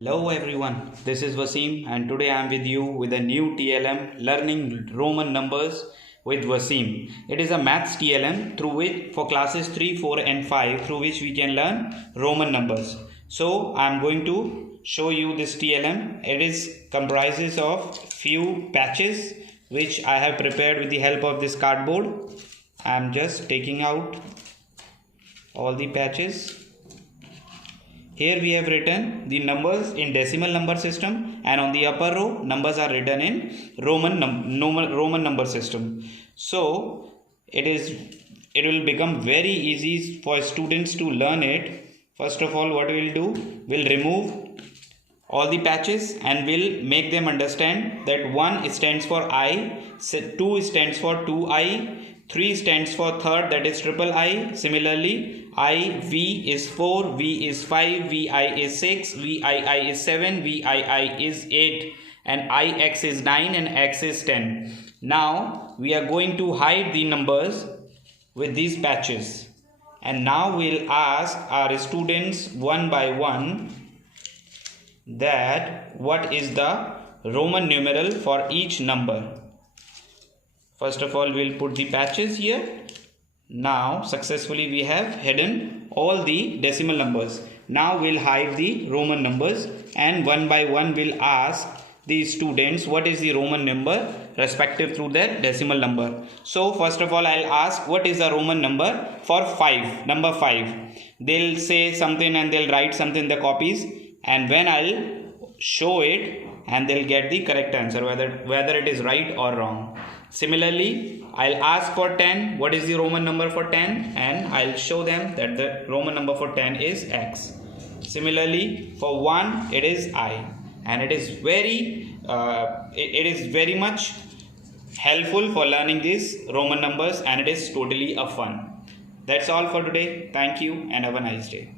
Hello everyone, this is Wasim and today I am with you with a new TLM learning Roman numbers with Wasim. It is a maths TLM through which for classes 3, 4 and 5 through which we can learn Roman numbers. So I am going to show you this TLM. It is comprises of few patches which I have prepared with the help of this cardboard. I am just taking out all the patches. Here we have written the numbers in decimal number system, and on the upper row numbers are written in Roman number system. So it will become very easy for students to learn it. First of all, what we'll do, we'll remove all the patches and we'll make them understand that 1 stands for I, 2 stands for 2I, 3 stands for third, that is triple I. Similarly, V is 4, V is 5, VI is 6, VII is 7, VII is 8, and IX is 9 and X is 10. Now we are going to hide the numbers with these patches, and now we'll ask our students one by one that what is the Roman numeral for each number. First of all, we'll put the patches here. Now successfully we have hidden all the decimal numbers. Now we'll hide the Roman numbers, and one by one we'll ask the students what is the Roman number respective to their decimal number. So first of all, I'll ask what is the Roman number for 5, number 5. They'll say something and they'll write something in the copies, and when I'll show it and they'll get the correct answer, whether it is right or wrong. Similarly, I'll ask for 10, what is the Roman number for 10, and I'll show them that the Roman number for 10 is X. Similarly, for 1 it is I, and it is very much helpful for learning these Roman numbers, and it is totally a fun. That's all for today. Thank you and have a nice day.